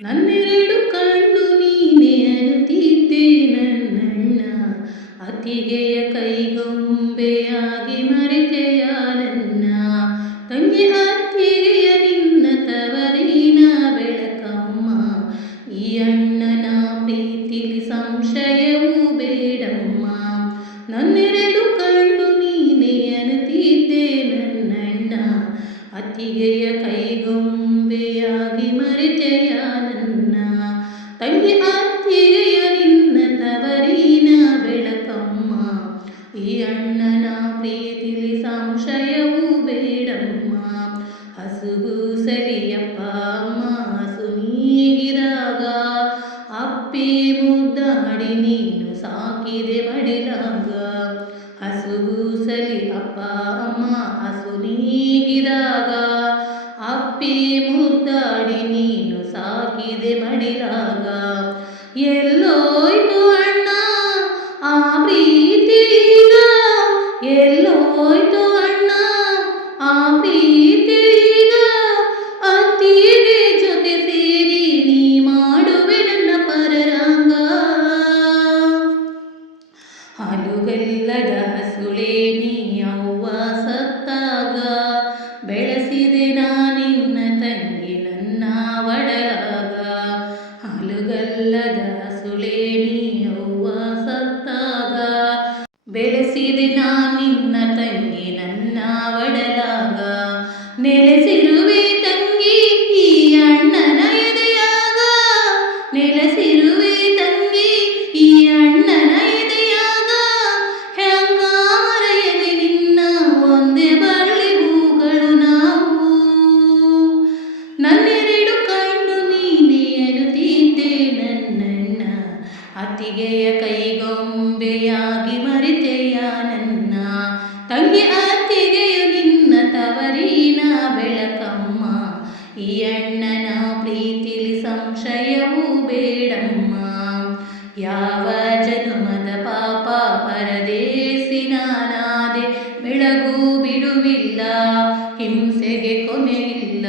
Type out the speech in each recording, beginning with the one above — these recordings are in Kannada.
ನನ್ನೆರಡು ಕಣ್ಣು ನೀನೆ ಅನುತ್ತಿದ್ದೆ ನನ್ನಣ್ಣ, ಅತ್ತಿಗೆಯ ಕೈಗೊಂಬೆಯಾಗಿ ಮರೆತೆಯ ನನ್ನ ತಂಗಿ. ಅತ್ತಿಗೆಯ ನಿನ್ನ ತವರಿನ ಬೆಳಕಮ್ಮ, ಈ ಅಣ್ಣನ ಪ್ರೀತಿಲಿ ಸಂಶಯವೂ ಬೇಡಮ್ಮ. ನನ್ನೆರಡು ಕಣ್ಣು ನೀನೆ ಅನುತ್ತಿದ್ದೆ ನನ್ನಣ್ಣ, ಅತ್ತಿಗೆಯ ಕೈಗೊಂಬೆಯಾಗಿ ಮರೆತೆಯ ನನ್ನ ತಂಗಿ. ಅತ್ತಿಗೆಯ ನಿನ್ನ ತವರಿನ ಬೆಳಕಮ್ಮ, ಈ ಅಣ್ಣನ ಪ್ರೀತಿಲಿ ಸಂಶಯವೂ ಬೇಡಮ್ಮ. ಹಸುಗೂಸಲಿಯಪ್ಪ ಅಮ್ಮ ಹಸು ನೀಗಿದಾಗ, ಅಪ್ಪಿ ಮುದ್ದಾಡಿ ನೀನು ಸಾಕಿದೆ ಮಡಿಲಾಗ. ಹಸುಗೂಸಲಿ ಅಪ್ಪ ಅಮ್ಮ ಹಸು ನೀಗಿದಾಗ, ಅಪ್ಪಿ ಮುದ್ದಾಡಿ ನೀನು ಸಾಕಿದೆ ಮಡಿಲಾಗ. ಎಲ್ಲೋಯ್ತು ಅಣ್ಣ ಆ ಪ್ರೀತಿಗ, ಎಲ್ಲೋಯ್ತು ಅಣ್ಣ ಆ ಪ್ರೀತಿಗ. ಅತ್ತಿಗೆ ಜೊತೆ ಸೇರಿ ನೀ ಮಾಡುವೆ ನನ್ನ ಪರರಂಗ. ಹಾಲುಗಲ್ಲದ ಹಸುಳೆ ನೀ ಅವ್ವ ಸತ್ತಾಗ, ಬೆಳೆಸಿದೆ ನಾನಿನ್ನ ತಂಗಿ ನನ್ನ ಒಡಲಾಗ. ಹಾಲುಗಲ್ಲದ ಹಸುಳೆ ನೀ ಅವ್ವ ಸತ್ತಾಗ, ಬೆಳೆಸಿದೆ ನಾನಿನ್ನ ತಂಗಿ ನನ್ನ ಒಡಲಾಗ. ನೆಲೆಸಿರುವೆ ತಂಗಿ ಈ ಅಣ್ಣನ ಎದೆಯಾಗ, ನೆಲೆಸಿರುವೆ ತಂಗಿ ಈ ಅಣ್ಣನ ಎದೆಯಾಗ. ಹೆಂಗ ಮರೆಯದೆ ನಿನ್ನ ಒಂದೇ ಬಳ್ಳಿ ಹೂಗಳು ನಾವು. ನನ್ನೆರಡು ಕಣ್ಣು ನೀನೆ ಅನುತ್ತಿದ್ದೆ ನನ್ನಣ್ಣ, ಅತ್ತಿಗೆಯ ಕೈಗೊಂಬೆಯಾಗಿ ಮರೆತೆಯ ನನ್ನ ತಂಗಿ. ಅತ್ತಿಗೆಯು ನಿನ್ನ ತವರಿನ ಬೆಳಕಮ್ಮ, ಈ ಅಣ್ಣನ ಪ್ರೀತಿಲಿ ಸಂಶಯವೂ ಬೇಡಮ್ಮ. ಯಾವ ಜನುಮದ ಪಾಪ ಪರದೇಸಿ ನಾನಾದೆ, ಬೆಳಗು ಬಿಡುವಿಲ್ಲ ಹಿಂಸೆಗೆ ಕೊನೆಯಿಲ್ಲ.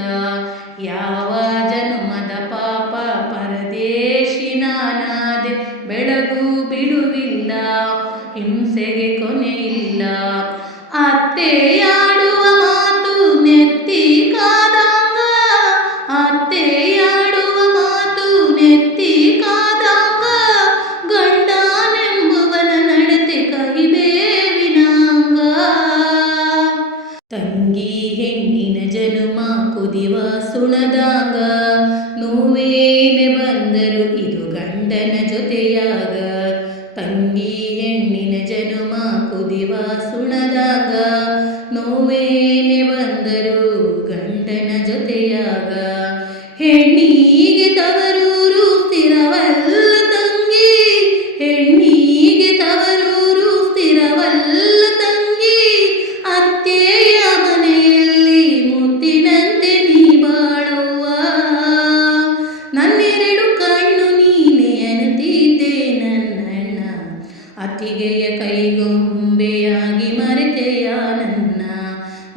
ಯಾವ ಜನುಮದ ಪಾಪ ಪರದೇಶಿ ನಾನಾದೆ, ಬೆಳಗು ಬಿಡುವಿಲ್ಲ ಹಿಂಸೆಗೆ ಕೊನೆಯಿಲ್ಲ. ಅತ್ತೆಯಾಡುವ ಮಾತು ನೆತ್ತಿ ಕಾದಂಗ, ಅತ್ತೆಯಾಡುವ ಮಾತು ನೆತ್ತಿ ಕಾದಂಗ. ಗಂಡನೆಂಬುವನ ನಡತೆ ಕಹಿಬೇವಿನಂಗ. ತಂಗಿ ಹೆಣ್ಣಿನ ಜನುಮ ಕುದಿವ ಸುಣದಾಗ, ನೋವೇನೆ ಬಂದರು ಇದು ಗಂಡನ ಜೊತೆಯಾಗ. ತಂಗಿ ಹೆಣ್ಣಿನ ಜನುಮ ಕುದಿವ ಸುಣದಾಗ, ನೋವೇನೆ ಬಂದರು ಗಂಡನ ಜೊತೆಯಾಗ. ಹೆಣ್ಣಿಗೆ ತವರೂರು ಸ್ಥಿರವಲ್ಲ ತಂಗಿ, ಹೆಣ್ಣಿಗೆ ತವರೂರು ಸ್ಥಿರವಲ್ಲ ತಂಗಿ. ಅತ್ತೆಯ ಮನೆಯಲ್ಲಿ ಮುತ್ತಿನಂತೆ ನೀ ಬಾಳುವ. ನನ್ನೆರಡು ಕಣ್ಣು ನೀನೆ ಅನುತ್ತಿದ್ದೆ ನನ್ನಣ್ಣ, ಅತ್ತಿಗೆಯ ಕೈಗೊಂಬೆಯಾಗಿ ಮರೆತೆಯ ನನ್ನ.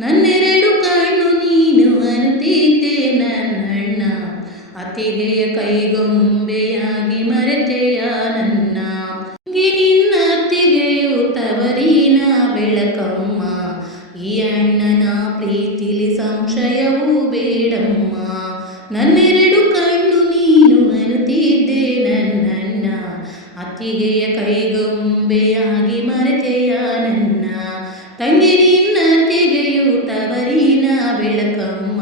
ನನ್ನೆರಡು ಕಣ್ಣು ನೀನು ಅನುತ್ತಿದ್ದೆ ನನ್ನಣ್ಣ, ಅತ್ತಿಗೆಯ ಕೈಗೊಂಬೆಯಾಗಿ ಮರೆತೆಯ ನನ್ನ. ನಿನ್ನ ಅತ್ತಿಗೆಯು ತವರಿನ ಬೆಳಕಮ್ಮ, ಈ ಅಣ್ಣನ ಪ್ರೀತಿಲಿ ಸಂಶಯವೂ ಬೇಡಮ್ಮ. ನನ್ನೆರಡು ಕಣ್ಣು ನೀನು ಅನುತ್ತಿದ್ದೆ ನನ್ನಣ್ಣ, ಅತ್ತಿಗೆಯ ಕೈಗೊಂಬೆಯಾಗಿ ಮರೆತೆಯ ನನ್ನ ತಂಗಿ. ನಿನ್ನ ಅತ್ತಿಗೆಯು ತವರಿನ ಬೆಳಕಮ್ಮ,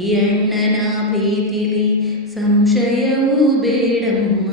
ಈ ಅಣ್ಣನ ಪ್ರೀತಿಲಿ ಸಂಶಯವೂ ಬೇಡಮ್ಮ.